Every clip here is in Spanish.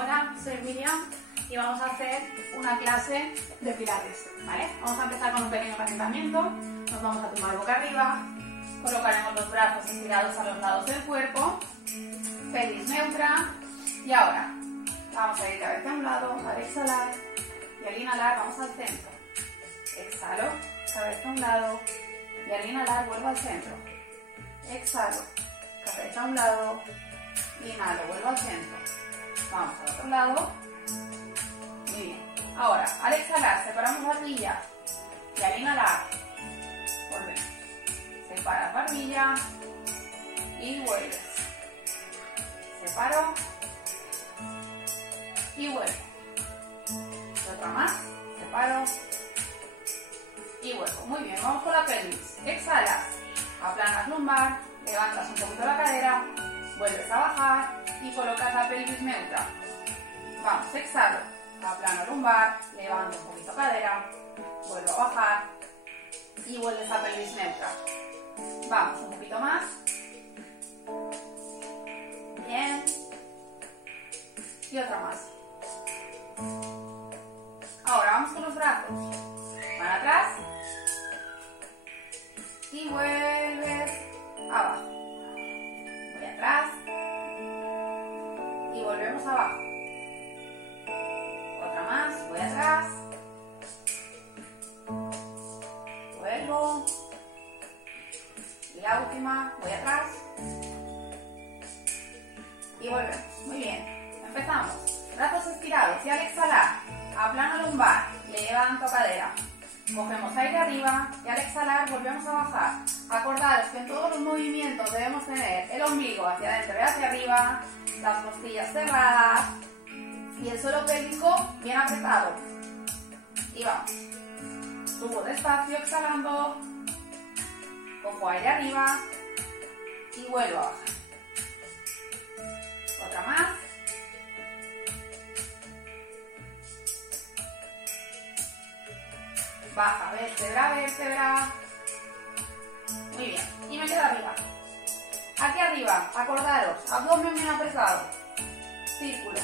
Hola, soy Miriam y vamos a hacer una clase de pilates, ¿vale? Vamos a empezar con un pequeño calentamiento, nos vamos a tumbar boca arriba, colocaremos los brazos estirados a los lados del cuerpo, pelvis neutra y ahora vamos a ir cabeza a un lado, al exhalar y al inhalar vamos al centro. Exhalo, cabeza a un lado y al inhalar vuelvo al centro. Exhalo, cabeza a un lado, inhalo, vuelvo al centro. Vamos al otro lado. Muy bien. Ahora, al exhalar, separamos barbilla y al inhalar, volvemos. Separa barbilla y vuelves. Separo y vuelvo. Y otra más. Separo y vuelvo. Muy bien, vamos con la pelvis. Exhalas, aplanas lumbar, levantas un poquito la cadera, vuelves a bajar y colocas la pelvis neutra. Vamos, exhalo, aplano lumbar, levanto un poquito cadera, vuelvo a bajar y vuelves a pelvis neutra. Vamos, un poquito más. Bien. Y otra más. Ahora vamos con los brazos. Van atrás y vuelves abajo. Voy atrás y volvemos abajo. Otra más, voy atrás, vuelvo y la última, voy atrás y volvemos. Muy bien, empezamos. Brazos estirados y al exhalar, aplano lumbar, levanto cadera. Cogemos aire arriba y al exhalar volvemos a bajar. Acordaros que en todos los movimientos debemos tener el ombligo hacia adentro y hacia arriba, las costillas cerradas y el suelo pélvico bien apretado. Y vamos. Subo despacio exhalando, cojo aire arriba y vuelvo a bajar. Otra más. Baja, vértebra, vértebra. Muy bien. Y me quedo arriba. Aquí arriba, acordaros, abdomen bien apretado. Círculo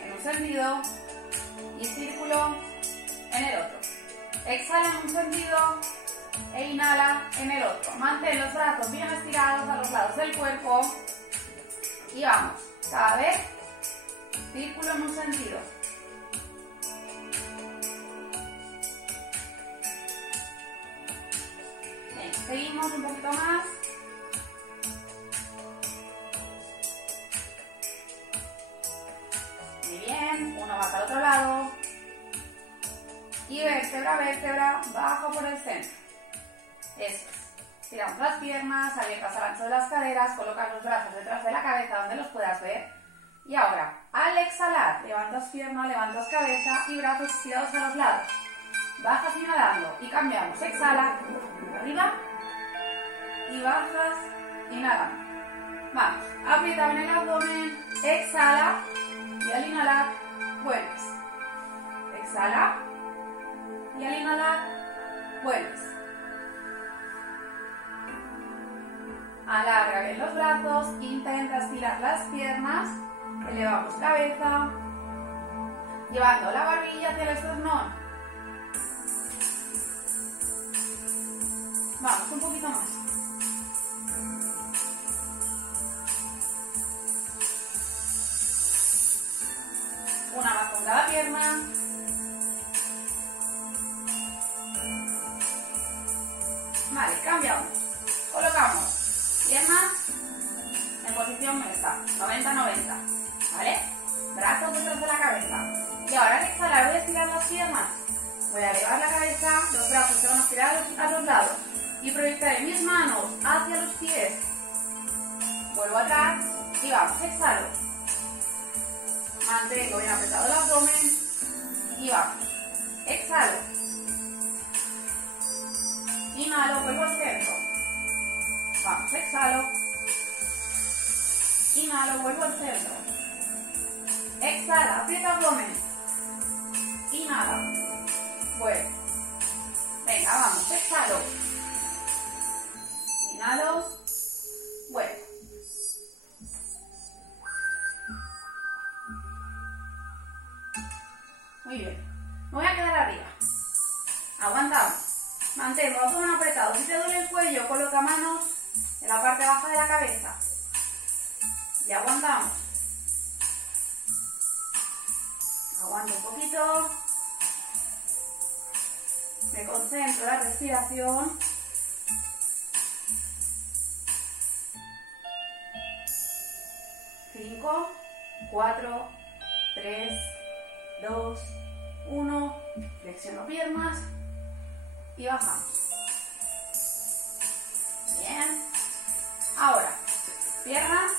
en un sentido y círculo en el otro. Exhala en un sentido e inhala en el otro. Mantén los brazos bien estirados a los lados del cuerpo. Y vamos. Cada vez, círculo en un sentido. Seguimos un poquito más. Muy bien, uno va para el otro lado. Y vértebra, vértebra, bajo por el centro. Eso es. Tiramos las piernas, abiertas al ancho de las caderas, colocas los brazos detrás de la cabeza donde los puedas ver. Y ahora, al exhalar, levantas pierna, levantas cabeza y brazos estirados a los lados. Bajas inhalando y cambiamos. Exhala, arriba. Y bajas, inhalando. Vamos, aprieta bien el abdomen, exhala y al inhalar vuelves. Exhala y al inhalar vuelves. Alarga bien los brazos, intenta estirar las piernas, elevamos cabeza, llevando la barbilla hacia el esternón. Vamos, un poquito más. Una más con cada pierna. Vale, cambiamos. Colocamos piernas en posición mixta, 90-90. ¿Vale? Brazos detrás de la cabeza. Y ahora al exhalar voy a estirar las piernas. Voy a elevar la cabeza, los brazos se van a estirar a los lados. Y proyectaré mis manos hacia los pies. Vuelvo atrás y vamos, exhalo. Mantengo bien apretado el abdomen y vamos. Exhalo. Inhalo, vuelvo al centro. Vamos, exhalo. Inhalo, vuelvo al centro. Exhala, aprieta abdomen. Inhala. Vuelvo. Venga, vamos, exhalo. Inhalo. Vuelvo. Muy bien. Me voy a quedar arriba. Aguantamos. Mantengo abdomen apretado. Si te duele el cuello, coloca manos en la parte baja de la cabeza. Y aguantamos. Aguanto un poquito. Me concentro en la respiración. Cinco, 4, 3, 2, 1. Flexiono piernas y bajamos. Bien. Ahora, piernas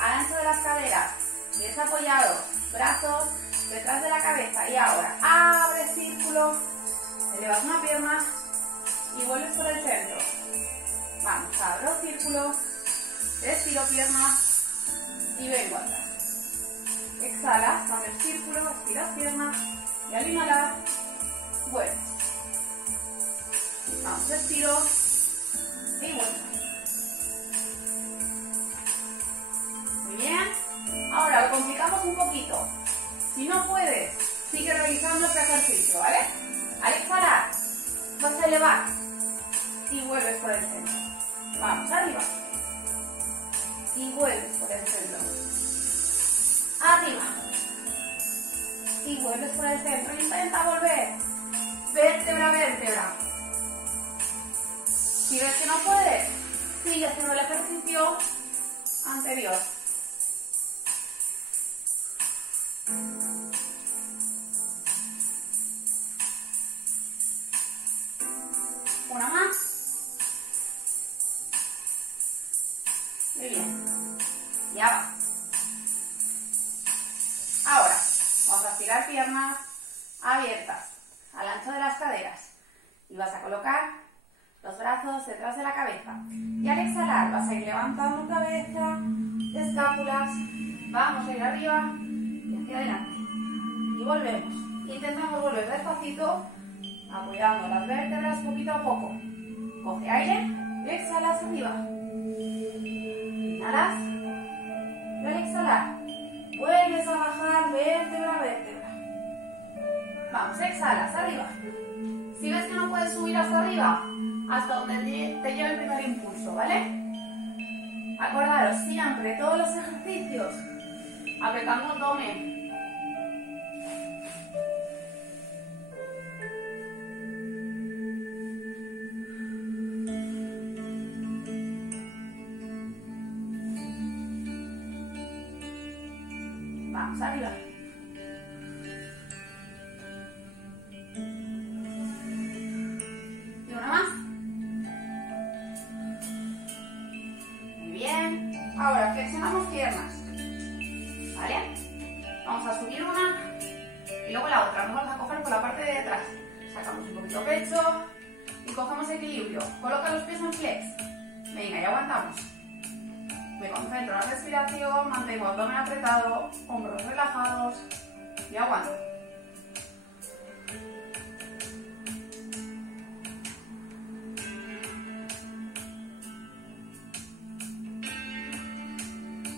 al ancho de las caderas, pies apoyados, brazos detrás de la cabeza. Y ahora, abre círculo, elevas una pierna y vuelves por el centro. Vamos, abro círculo, estiro pierna y vengo atrás. Exhala, abre el círculo, estiras pierna y al inhalar, vuelves. Vamos, estiro y vuelvo. Muy bien. Ahora lo complicamos un poquito. Si no puedes, sigue realizando este ejercicio, ¿vale? Al exhalar, vas a elevar y vuelves por el centro. Vamos, arriba. Y vuelves por el centro. Arriba. Y vuelves por el centro. Intenta volver. Vértebra a vértebra. Si ves que no puedes, sigue haciendo el ejercicio anterior. Una más. Muy bien. Ya va. Ahora, vamos a estirar piernas abiertas al ancho de las caderas. Y vas a colocar los brazos detrás de la cabeza. Y al exhalar vas a ir levantando cabeza, escápulas. Vamos a ir arriba y hacia adelante. Y volvemos. Intentamos volver despacito, apoyando las vértebras poquito a poco. Coge aire y exhalas arriba. Inhalas y al exhalar vuelves a bajar vértebra a vértebra. Vamos, exhalas arriba. Si ves que no puedes subir hasta arriba, hasta donde te lleve el primer impulso, ¿vale? Acordaros siempre, todos los ejercicios, apretando abdomen. Vamos, arriba. Y una más. Muy bien. Ahora flexionamos piernas. ¿Vale? Vamos a subir una y luego la otra. Vamos a coger por la parte de detrás. Sacamos un poquito pecho y cogemos equilibrio. Coloca los pies en flex. Venga, y aguantamos. Me concentro en la respiración, mantengo abdomen apretado, hombros relajados y aguanto.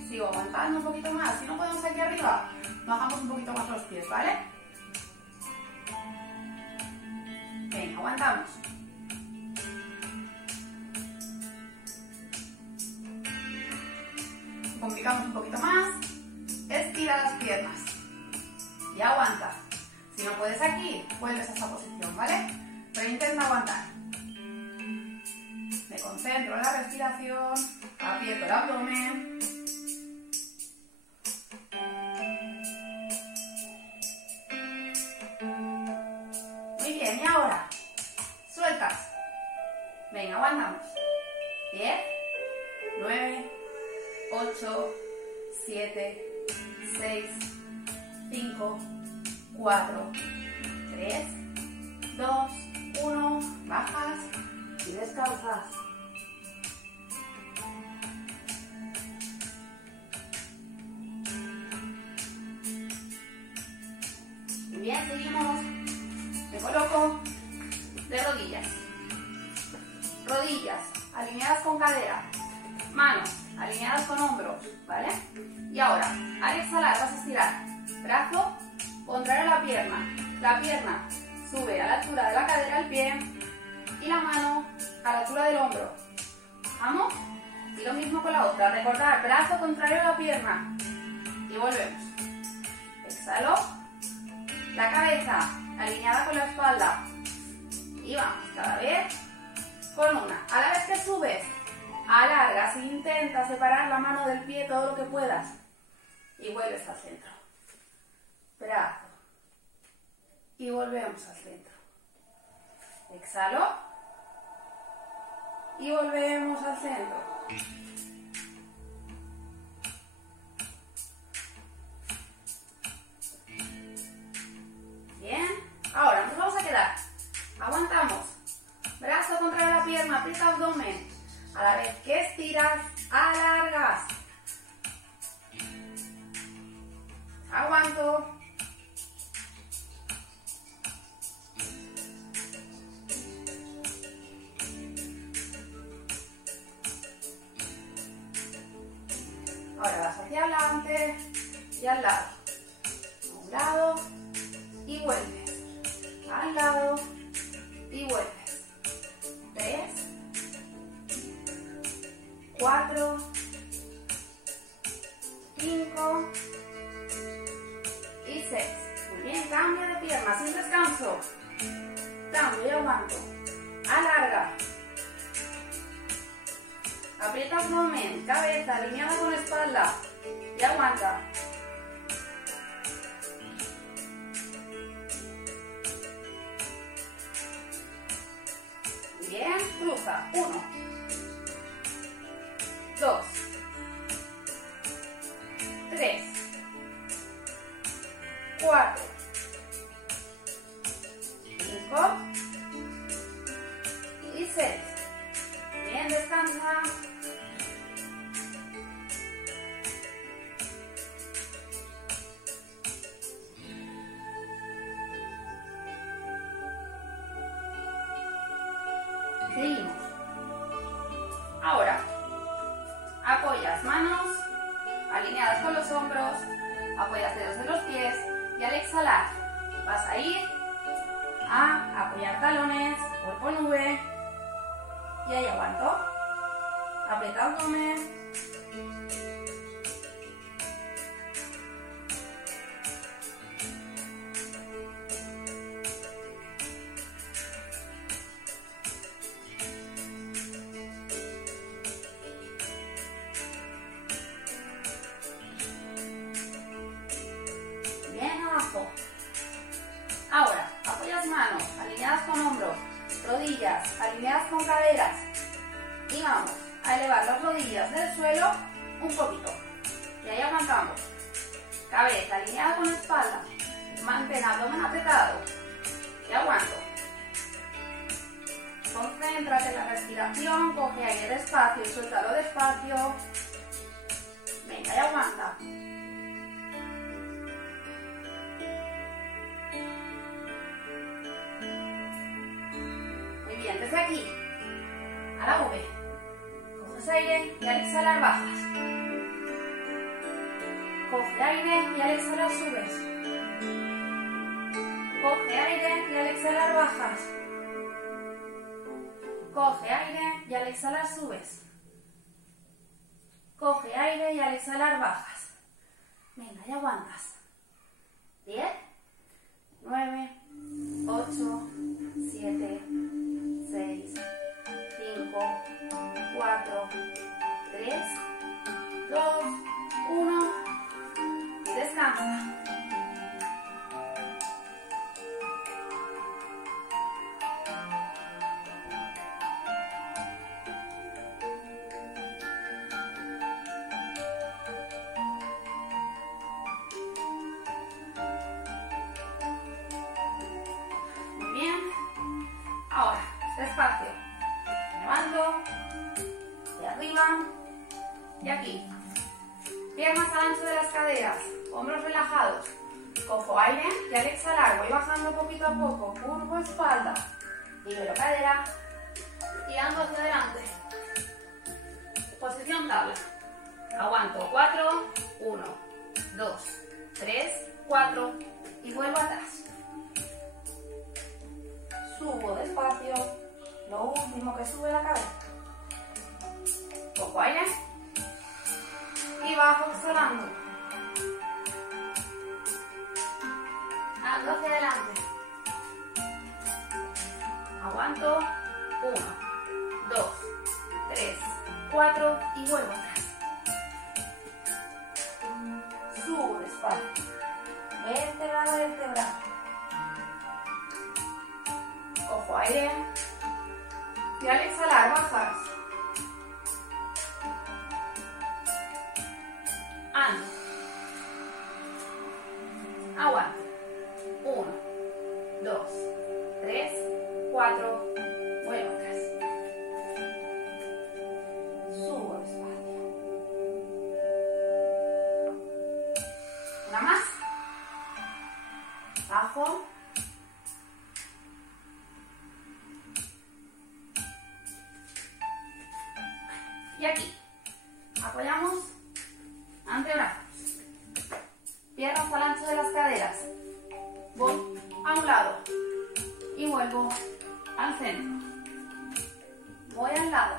Sigo aguantando un poquito más. Si no podemos aquí arriba, bajamos un poquito más los pies, ¿vale? Venga, aguantamos. Complicamos un poquito más, estira las piernas y aguanta. Si no puedes aquí, vuelves a esa posición, ¿vale? Pero intenta aguantar. Me concentro en la respiración, aprieto el abdomen. Muy bien, y ahora, sueltas. Venga, aguantamos. 10, 9, 8, 7, 6, 5, 4, 3, 2, 1, bajas y descansas. Muy bien, seguimos. Me coloco de rodillas. Rodillas alineadas con cadera. Manos alineadas con hombros, ¿vale? Y ahora, al exhalar vas a estirar brazo, contrario a la pierna sube a la altura de la cadera al pie y la mano a la altura del hombro. ¿Vamos? Y lo mismo con la otra. Recordad, brazo contrario a la pierna. Y volvemos. Exhalo. La cabeza alineada con la espalda. Y vamos, cada vez con una. A la vez que subes, alargas e intenta separar la mano del pie todo lo que puedas. Y vuelves al centro. Brazo. Y volvemos al centro. Exhalo. Y volvemos al centro. Bien. Ahora nos vamos a quedar. Aguantamos. Brazo contra la pierna, aprieta abdomen. A la vez que estiras, alargas. Aguanto. Ahora vas hacia adelante y al lado. A un lado y vuelves. Al lado y vuelves. 3, 4, 5 y 6. Muy bien, cambio de pierna sin descanso. Cambio y aguanto. Alarga. Aprieta abdomen, cabeza alineada con la espalda y aguanta. Bien, cruza. 1, 2, 3, 4, 5 y 6. Bien, descansa. Seguimos. Ahora, apoyas manos alineadas con los hombros, apoyas dedos de los pies y al exhalar vas a ir a apoyar talones, cuerpo nube y ahí aguanto. Aprieta abdomen. Ahora, apoyas manos alineadas con hombros, rodillas alineadas con caderas y vamos a elevar las rodillas del suelo un poquito. Y ahí aguantamos. Cabeza alineada con la espalda, mantén abdomen apretado y aguanto. Concéntrate en la respiración, coge aire despacio y suéltalo despacio. Venga, y aguanta. Desde aquí a la V, coges aire y al exhalar bajas. Coge aire y al exhalar subes. Coge aire y al exhalar bajas. Coge aire y al exhalar subes. Coge aire y al exhalar bajas. Venga, y aguantas. 10, 9, 8, 7, 6, 5, 4, 3, 2, 1 y descansa. Muy bien. Ahora, despacio. Levanto. De arriba. Y aquí. Piernas al ancho de las caderas. Hombros relajados. Cojo aire y al exhalar voy bajando poquito a poco. Curvo espalda. Libero cadera. Y ando hacia adelante. Posición tabla. Aguanto. 4, 1, 2, 3, 4 y vuelvo atrás. Subo despacio, lo último que sube la cabeza. Poco aire y bajo exhalando. Ando hacia adelante. Aguanto. 1, 2, 3, 4 y vuelvo atrás. Subo despacio. Vértebra a vértebra. Cojo aire. Y al exhalar bajas. Ando. Aguanto. 1, 2, 3, 4. Vuelvo atrás. Subo despacio. Una más. Bajo. Y aquí. Apoyamos antebrazos. Piernas al ancho de las caderas. Voy a un lado. Y vuelvo al centro. Voy al lado.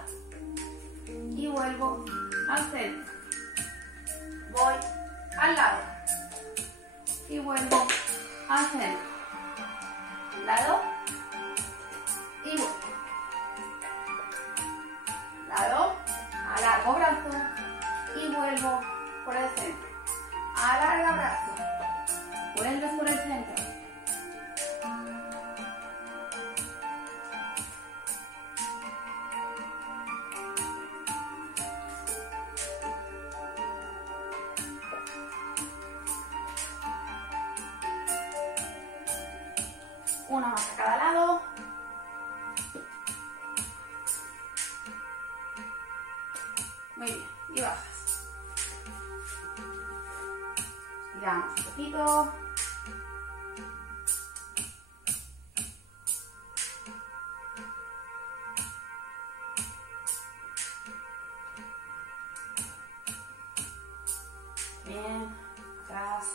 Y vuelvo al centro. Voy al lado. Y vuelvo al centro. Lado. Y vuelvo. Lado. Alargo brazo. Y vuelvo por el centro. Alarga brazo. Vuelves por el centro. Una más a cada lado. Muy bien. Y bajas. Giramos un poquito. Bien. Atrás.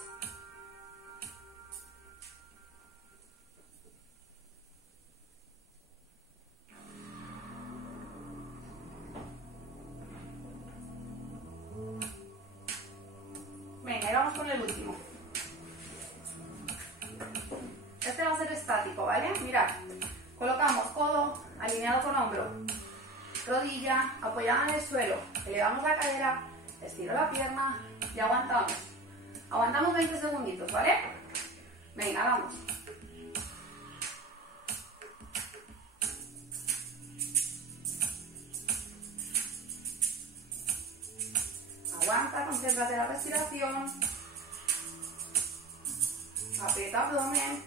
Venga, y vamos con el último. Este va a ser estático, ¿vale? Mirad, colocamos codo alineado con hombro, rodilla apoyada en el suelo, elevamos la cadera, estiro la pierna y aguantamos. Aguantamos 20 segunditos, ¿vale? Venga, vamos. Aguanta, concéntrate en la respiración. Aprieta abdomen.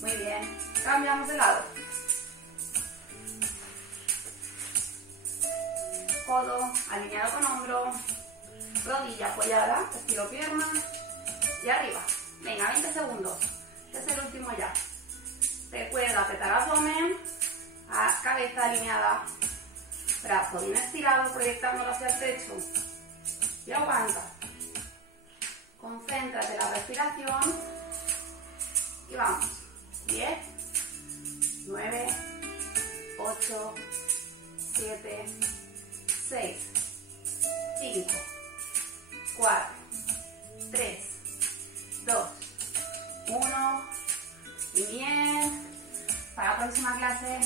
Muy bien. Cambiamos de lado. Codo alineado con hombro. Rodilla apoyada. Estiro pierna. Y arriba. Venga, 20 segundos. Este es el último ya. Recuerda apretar abdomen, cabeza alineada, brazo bien estirado, proyectándolo hacia el techo. Y aguanta. Concéntrate en la respiración. Y vamos. 10, 9, 8, 7, 6, 5, 4, 3, 2, 1. Y bien. Para la próxima clase